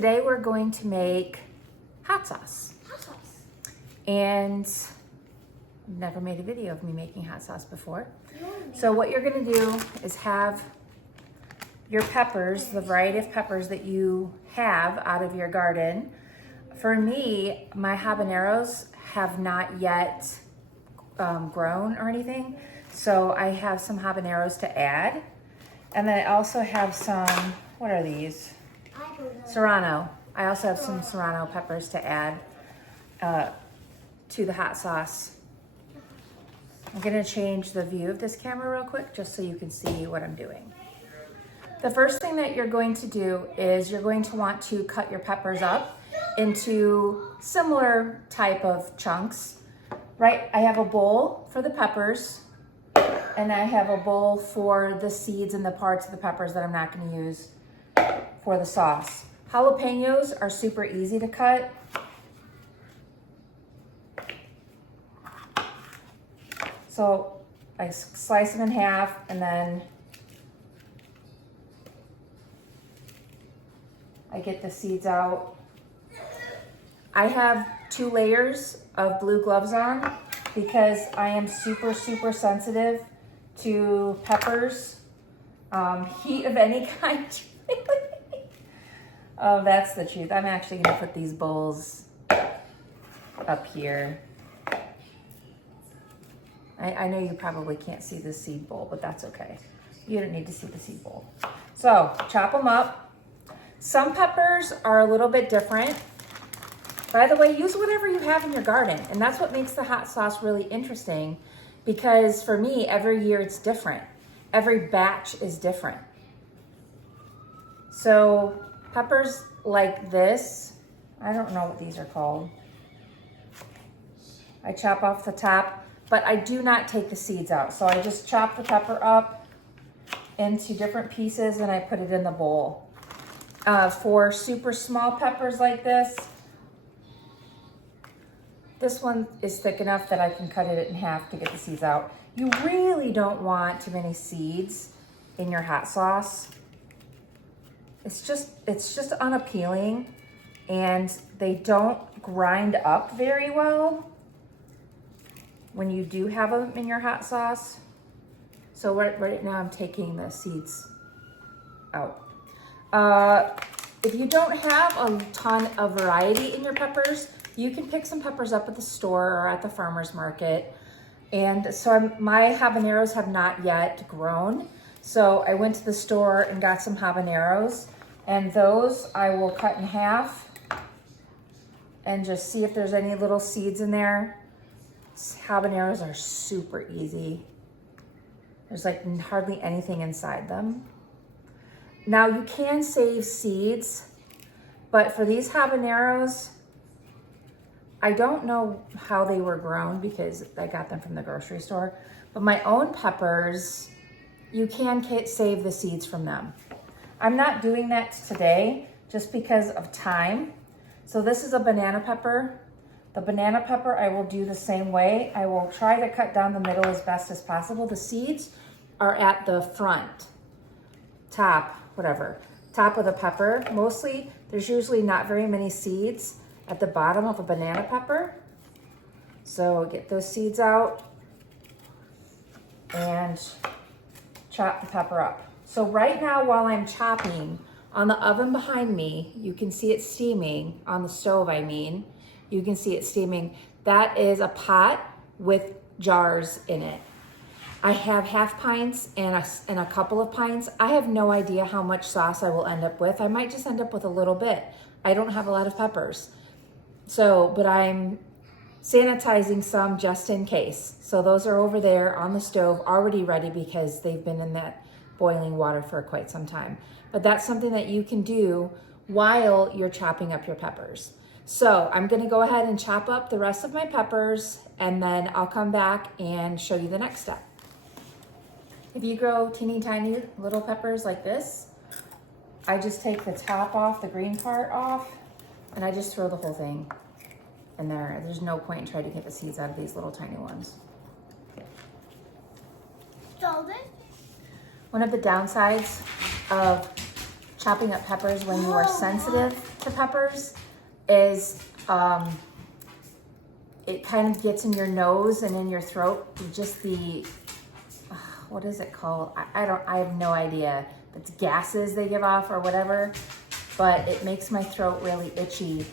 today we're going to make hot sauce. Hot sauce. And never made a video of me making hot sauce before. So what you're gonna do is have your peppers, the variety of peppers that you have out of your garden. For me, my habaneros have not yet grown or anything. So I have some habaneros to add. And then I also have some, what are these? Serrano. I also have some serrano peppers to add to the hot sauce. I'm gonna change the view of this camera real quick just so you can see what I'm doing. The first thing that you're going to do is you're going to want to cut your peppers up into similar type of chunks, right? I have a bowl for the peppers and I have a bowl for the seeds and the parts of the peppers that I'm not gonna use for the sauce. Jalapenos are super easy to cut. So I slice them in half and then I get the seeds out. I have 2 layers of blue gloves on because I am super sensitive to peppers, heat of any kind. Oh, that's the truth. I'm actually gonna put these bowls up here. I know you probably can't see the seed bowl, but that's okay. You don't need to see the seed bowl. So chop them up. Some peppers are a little bit different. By the way, use whatever you have in your garden. And that's what makes the hot sauce really interesting because for me, every year it's different. Every batch is different. So peppers like this, I don't know what these are called. I chop off the top, but I do not take the seeds out. So I just chop the pepper up into different pieces and I put it in the bowl. For super small peppers like this one is thick enough that I can cut it in half to get the seeds out. You really don't want too many seeds in your hot sauce. It's just unappealing and they don't grind up very well when you do have them in your hot sauce. So right now I'm taking the seeds out. If you don't have a ton of variety in your peppers, you can pick some peppers up at the store or at the farmer's market. And so my habaneros have not yet grown. So I went to the store and got some habaneros and those I will cut in half and just see if there's any little seeds in there. Habaneros are super easy. There's like hardly anything inside them. Now you can save seeds, but for these habaneros, I don't know how they were grown because I got them from the grocery store, but my own peppers, you can save the seeds from them. I'm not doing that today just because of time. So this is a banana pepper. The banana pepper I will do the same way. I will try to cut down the middle as best as possible. The seeds are at the front, top of the pepper. Mostly, there's usually not very many seeds at the bottom of a banana pepper. So get those seeds out and chop the pepper up. So right now while I'm chopping, on the oven behind me, you can see it steaming, on the stove I mean, you can see it steaming. That is a pot with jars in it. I have half pints and a couple of pints. I have no idea how much sauce I will end up with. I might just end up with a little bit. I don't have a lot of peppers. So, but I'm sanitizing some just in case. So those are over there on the stove already ready because they've been in that boiling water for quite some time. But that's something that you can do while you're chopping up your peppers. So I'm gonna go ahead and chop up the rest of my peppers and then I'll come back and show you the next step. If you grow teeny tiny little peppers like this, I just take the top off, the green part off, and I just throw the whole thing in there. There's no point in trying to get the seeds out of these little tiny ones. One of the downsides of chopping up peppers when you are sensitive to peppers is it kind of gets in your nose and in your throat. Just the, what is it called? I have no idea. It's gases they give off or whatever, but it makes my throat really itchy,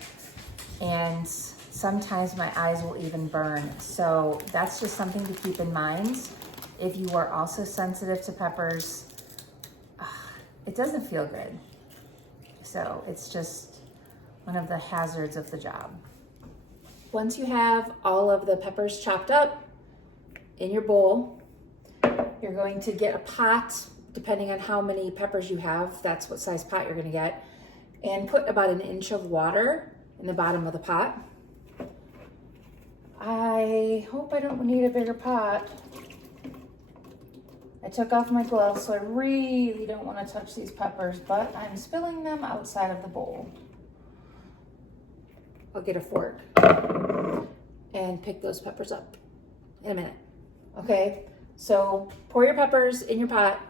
and sometimes my eyes will even burn. So that's just something to keep in mind. If you are also sensitive to peppers, it doesn't feel good. So it's just one of the hazards of the job. Once you have all of the peppers chopped up in your bowl, you're going to get a pot, depending on how many peppers you have, that's what size pot you're gonna get, and put about 1 inch of water in the bottom of the pot. I hope I don't need a bigger pot. I took off my gloves, so I really don't want to touch these peppers, but I'm spilling them outside of the bowl. I'll get a fork and pick those peppers up in a minute. Okay, so pour your peppers in your pot.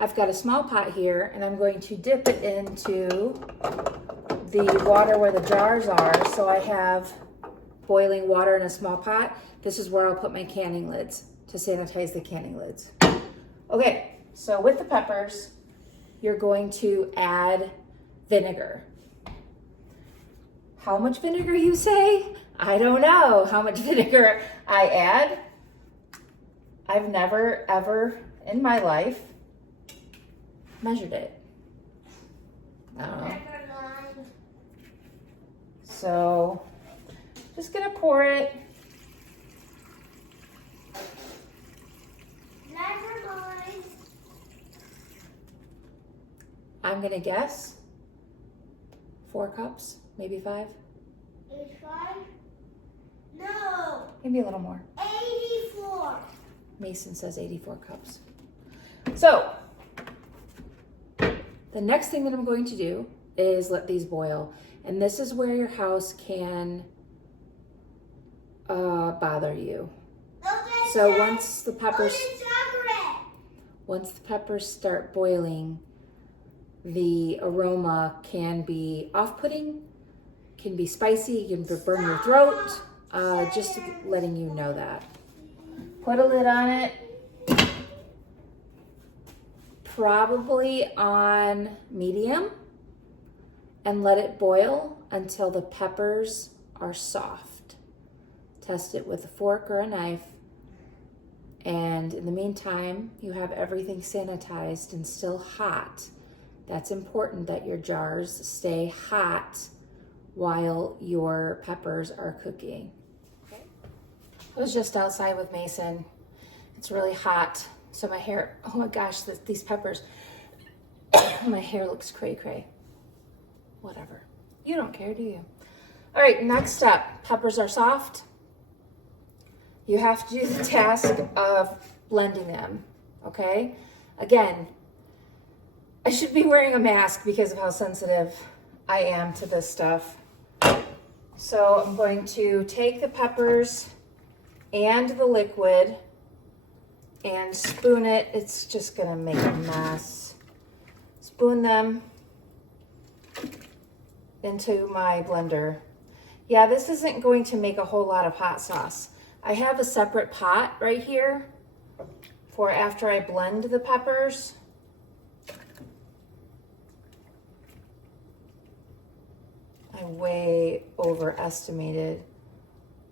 I've got a small pot here, and I'm going to dip it into the water where the jars are. So I have boiling water in a small pot. This is where I'll put my canning lids to sanitize the canning lids. Okay, so with the peppers, you're going to add vinegar. How much vinegar, you say? I don't know how much vinegar I add. I've never, ever in my life measured it. I don't know. So, just gonna pour it. I'm gonna guess 4 cups, maybe 5. 85? No. Maybe a little more. 84. Mason says 84 cups. So, the next thing that I'm going to do is let these boil. And this is where your house can bother you. Okay, So Dad. once the peppers start boiling, the aroma can be off-putting, can be spicy, can burn your throat. Just letting you know that. Put a lid on it. Probably on medium, and let it boil until the peppers are soft. Test it with a fork or a knife, and in the meantime, you have everything sanitized and still hot. That's important that your jars stay hot while your peppers are cooking. Okay. I was just outside with Mason. It's really hot. So my hair, oh my gosh, these peppers, my hair looks cray-cray. Whatever. You don't care, do you? All right, next step. Peppers are soft. You have to do the task of blending them, okay? Again, I should be wearing a mask because of how sensitive I am to this stuff. So I'm going to take the peppers and the liquid and spoon it. It's just gonna make a mess. Spoon them into my blender. Yeah, this isn't going to make a whole lot of hot sauce. I have a separate pot right here for after I blend the peppers. I way overestimated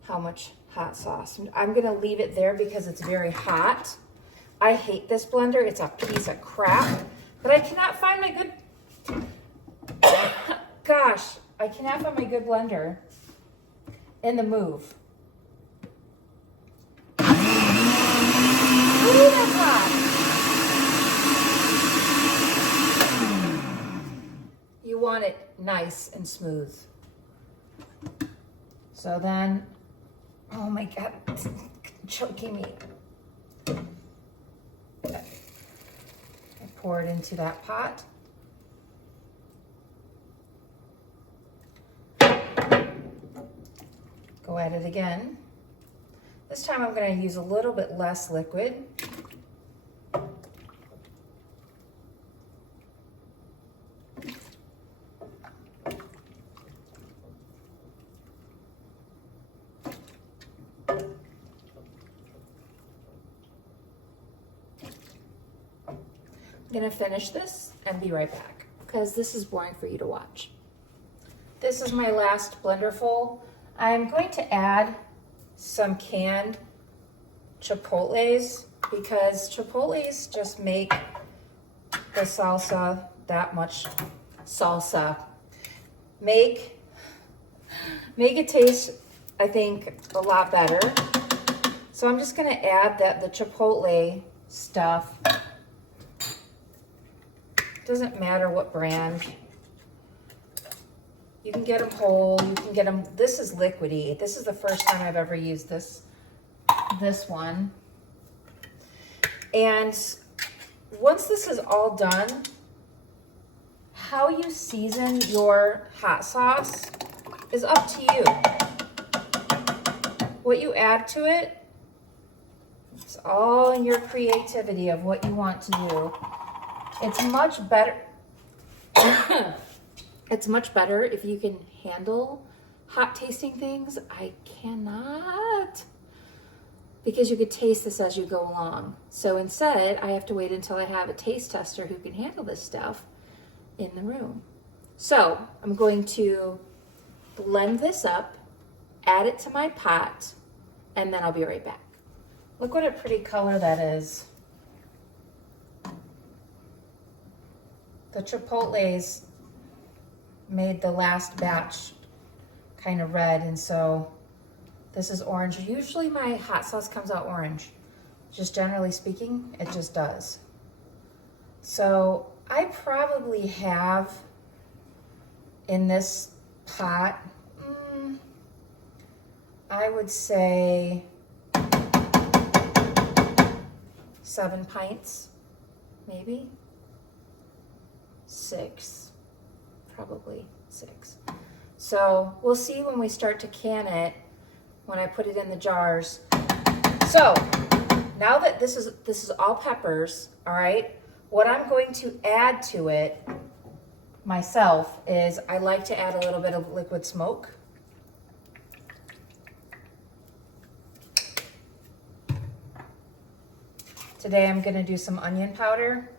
how much hot sauce. I'm gonna leave it there because it's very hot. I hate this blender, it's a piece of crap, but I cannot find my good, gosh, I cannot find my good blender in the move. Ooh, that's hot. You want it nice and smooth. So then, oh my God, it's choking me. I pour it into that pot. Go at it again. This time I'm going to use a little bit less liquid. gonna finish this and be right back because this is boring for you to watch. This is my last blenderful. I'm going to add some canned Chipotles because Chipotles just make the salsa that much salsa. Make it taste, I think, a lot better. So I'm just gonna add the Chipotle stuff. Doesn't matter what brand. You can get them whole, you can get them, this is liquidy. This is the first time I've ever used this one. And once this is all done, how you season your hot sauce is up to you. What you add to it, it's all in your creativity of what you want to do. It's much better. It's much better if you can handle hot tasting things. I cannot, because you could taste this as you go along. So instead, I have to wait until I have a taste tester who can handle this stuff in the room. So I'm going to blend this up, add it to my pot, and then I'll be right back. Look what a pretty color that is. The Chipotles made the last batch kind of red, and so this is orange. Usually my hot sauce comes out orange. Just generally speaking, it just does. So I probably have in this pot, I would say 7 pints, maybe 6. Probably 6. So we'll see when we start to can it, when I put it in the jars. So now that this is all peppers, all right, what I'm going to add to it myself is I like to add a little bit of liquid smoke. Today I'm gonna do some onion powder.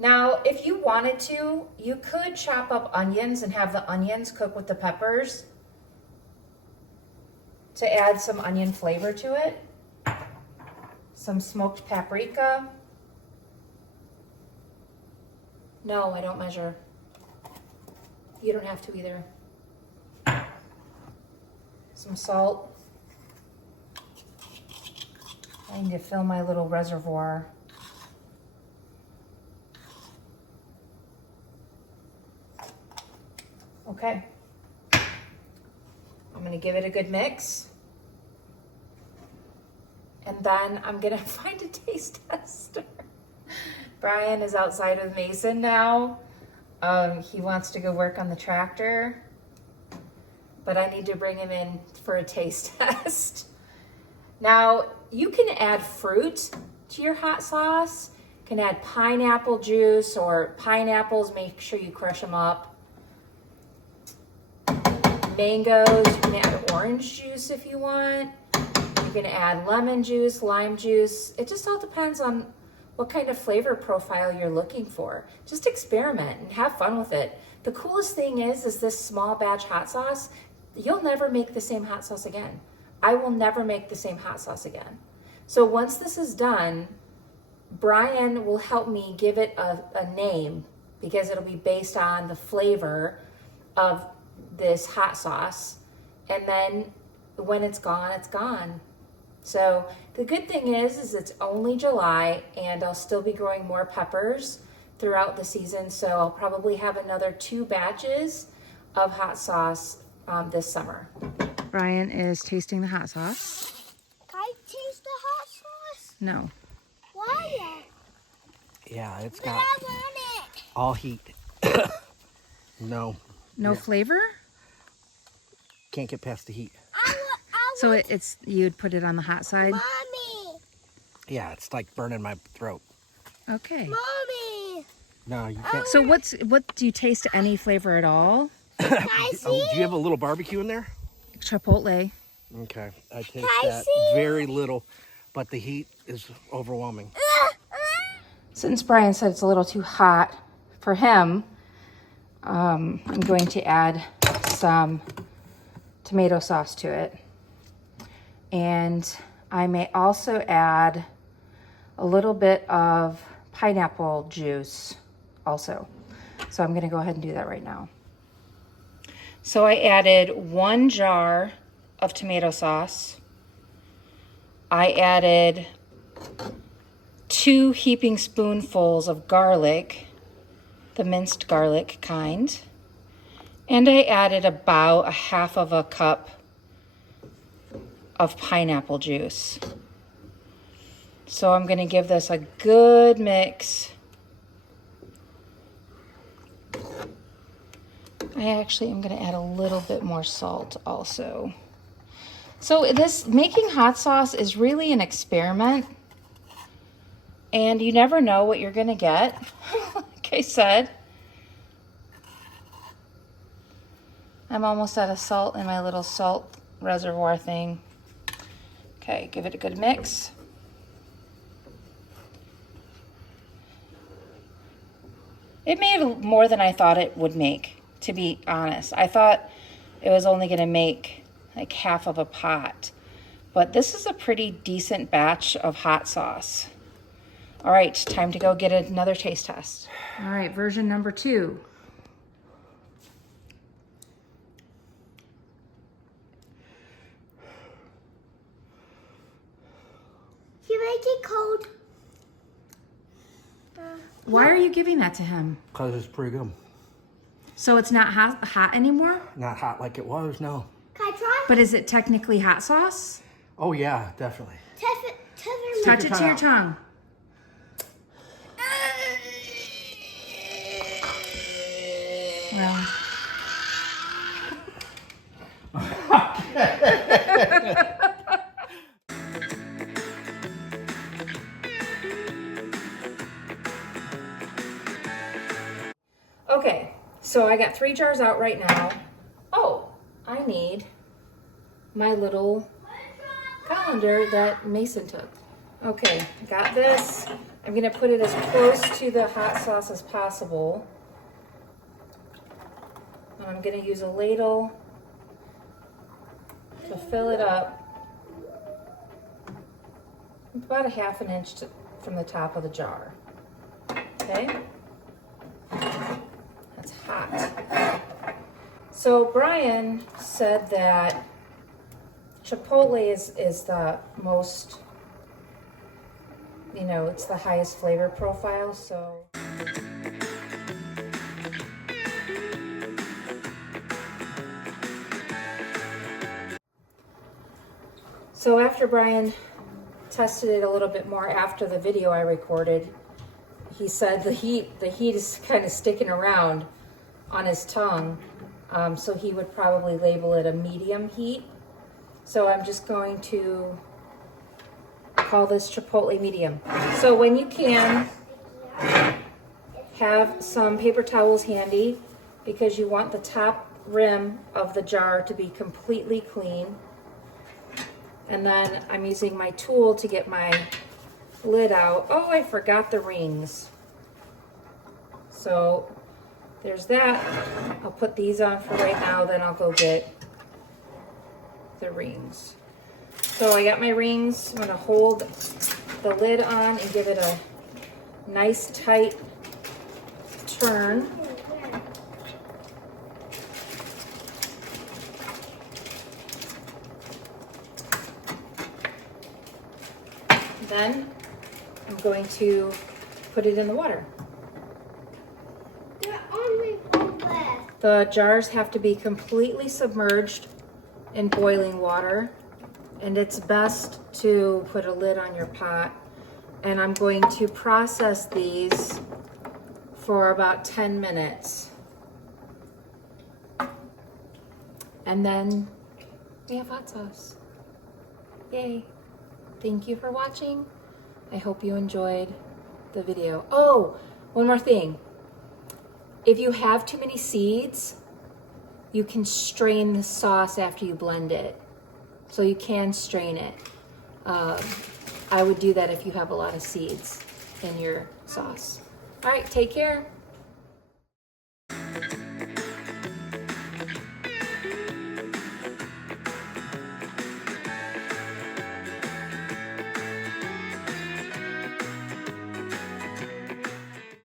Now, if you wanted to, you could chop up onions and have the onions cook with the peppers to add some onion flavor to it. Some smoked paprika. No, I don't measure. You don't have to either. Some salt. I need to fill my little reservoir. Okay, I'm gonna give it a good mix. And then I'm gonna find a taste tester. Brian is outside with Mason now. He wants to go work on the tractor, but I need to bring him in for a taste test. Now, you can add fruit to your hot sauce. You can add pineapple juice or pineapples, make sure you crush them up. Mangoes, you can add orange juice if you want. You can add lemon juice, lime juice. It just all depends on what kind of flavor profile you're looking for. Just experiment and have fun with it. The coolest thing is this small batch hot sauce, you'll never make the same hot sauce again. I will never make the same hot sauce again. So once this is done, Brian will help me give it a name because it'll be based on the flavor of this hot sauce. And then when it's gone, it's gone. So the good thing is it's only July and I'll still be growing more peppers throughout the season. So I'll probably have another 2 batches of hot sauce this summer. Brian is tasting the hot sauce. Can I taste the hot sauce? No. Why? Yeah, it's But got I want it. all heat. No. No flavor? Can't get past the heat. I So want it's you'd put it on the hot side? Mommy. Yeah, it's like burning my throat. Okay. Mommy. No, you can't. So what do you taste any flavor at all? Can I see? Oh, do you have a little barbecue in there? Chipotle. Okay, I taste I that see? very little, but the heat is overwhelming. Since Brian said it's a little too hot for him, I'm going to add some tomato sauce to it. And I may also add a little bit of pineapple juice also. So I'm gonna go ahead and do that right now. So I added 1 jar of tomato sauce. I added 2 heaping spoonfuls of garlic, the minced garlic kind. And I added about a half of a cup of pineapple juice. So I'm gonna give this a good mix. I actually am gonna add a little bit more salt also. So making hot sauce is really an experiment, and you never know what you're gonna get. Like I said, I'm almost out of salt in my little salt reservoir thing. Okay, give it a good mix. It made more than I thought it would make, to be honest. I thought it was only gonna make like half of a pot, but this is a pretty decent batch of hot sauce. All right, time to go get another taste test. All right, version number 2. You make it cold. Why are you giving that to him? Because it's pretty good. So it's not hot anymore? Not hot like it was, no. Can I try? But is it technically hot sauce? Oh yeah, definitely. Touch it to your tongue. Well. Okay, so I got 3 jars out right now. Oh, I need my little colander that Mason took. Okay, got this. I'm gonna put it as close to the hot sauce as possible. And I'm gonna use a ladle to fill it up. About a ½ an inch from the top of the jar. Okay? That's hot. So Brian said that Chipotle is the most, it's the highest flavor profile, so. So after Brian tested it a little bit more after the video I recorded, he said the heat is kind of sticking around on his tongue, so he would probably label it a medium heat. So I'm just going to call this Chipotle medium. So when you can, have some paper towels handy because you want the top rim of the jar to be completely clean. And then I'm using my tool to get my lid out. Oh, I forgot the rings. So there's that. I'll put these on for right now, then I'll go get the rings. So I got my rings. I'm gonna hold the lid on and give it a nice tight turn. Then I'm going to put it in the water. They're only one left. The jars have to be completely submerged in boiling water, and it's best to put a lid on your pot. And I'm going to process these for about 10 minutes. And then we have hot sauce. Yay. Thank you for watching. I hope you enjoyed the video. Oh, one more thing. If you have too many seeds, you can strain the sauce after you blend it. So you can strain it. I would do that if you have a lot of seeds. in your sauce. All right, take care.